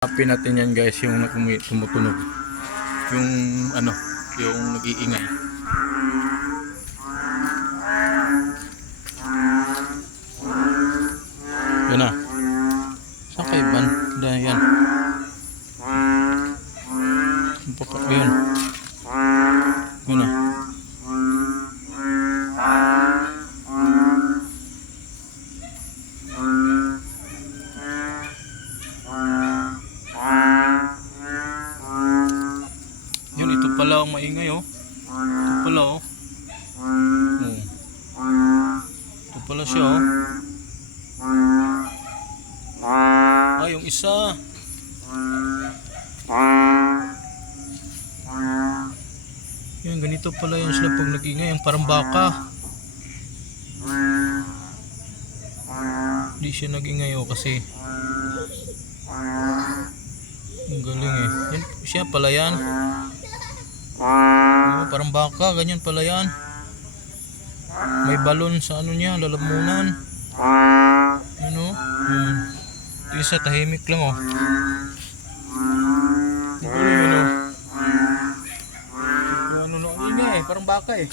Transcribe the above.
Happy natin yan guys, yung tumutunog. Yung ano, yung nag-iingay. Yan na. Saan kayo ban? Yan. Yun. Yun na. Yun, ito pala ang maingay oh. Ito pala oh. Ito pala siya oh. Yung isa. Yan, ganito pala yun sila pag nag-ingay. Yung parang baka. Hindi siya nag-ingay oh kasi ang galing eh. Yan, siya pala yan. Oh, parang baka, ganyan pala yan. May balon sa ano niya, lalamunan. Ano? Yung isa tahimik lang oh. Galing yun oh. Ano lang, ingay eh, parang baka eh.